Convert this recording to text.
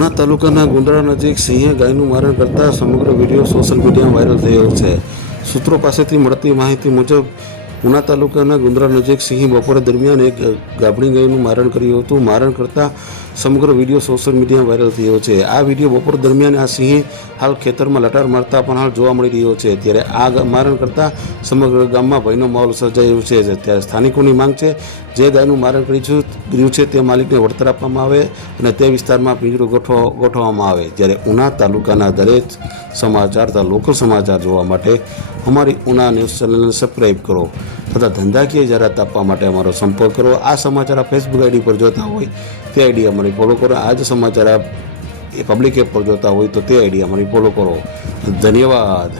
ઉના તાલુકાના ગુંદરા નજીક સિંહે ગાયનું મારણ કરતા સમગ્ર વિડીયો સોશિયલ મીડિયામાં વાયરલ થયો છે. સૂત્રો પાસેથી મળતી માહિતી મુજબ ઉના તાલુકાના ગુંદરા નજીક સિંહે બપોર દરમિયાન એક ગાભણી ગાયનું મારણ કર્યું હતું. મારણ કરતા સમગ્ર વિડીયો સોશિયલ મીડિયામાં વાયરલ થયો છે. આ વિડીયો બપોર દરમિયાન આ સિંહે હાલ ખેતરમાં લટાર મારતા પણ હાલ જોવા મળી રહ્યો છે. ત્યારે આ મારણ કરતા સમગ્ર ગામમાં ભયનો માહોલ સર્જાયો છે. ત્યારે સ્થાનિકોની માંગ છે જે ગાયનું મારણ કર્યું છે તે માલિકને વળતર આપવામાં આવે અને તે વિસ્તારમાં પિંજરું ગોઠવવામાં આવે. જ્યારે ઉના તાલુકાના દરેક સમાચાર તથા લોકલ સમાચાર જોવા માટે અમારી ઉના ન્યૂઝ ચેનલને સબસ્ક્રાઈબ કરો તથા ધંધાકીય જાહેરાત આપવા માટે અમારો સંપર્ક કરો. આ સમાચાર આ ફેસબુક આઈડી પર જોતા હોય તે આઈડી અમારી ફોલો કરો. આ જ સમાચાર આપ પબ્લિક એપ પર જોતા હોય તો તે આઈડી અમારી ફોલો કરો. ધન્યવાદ.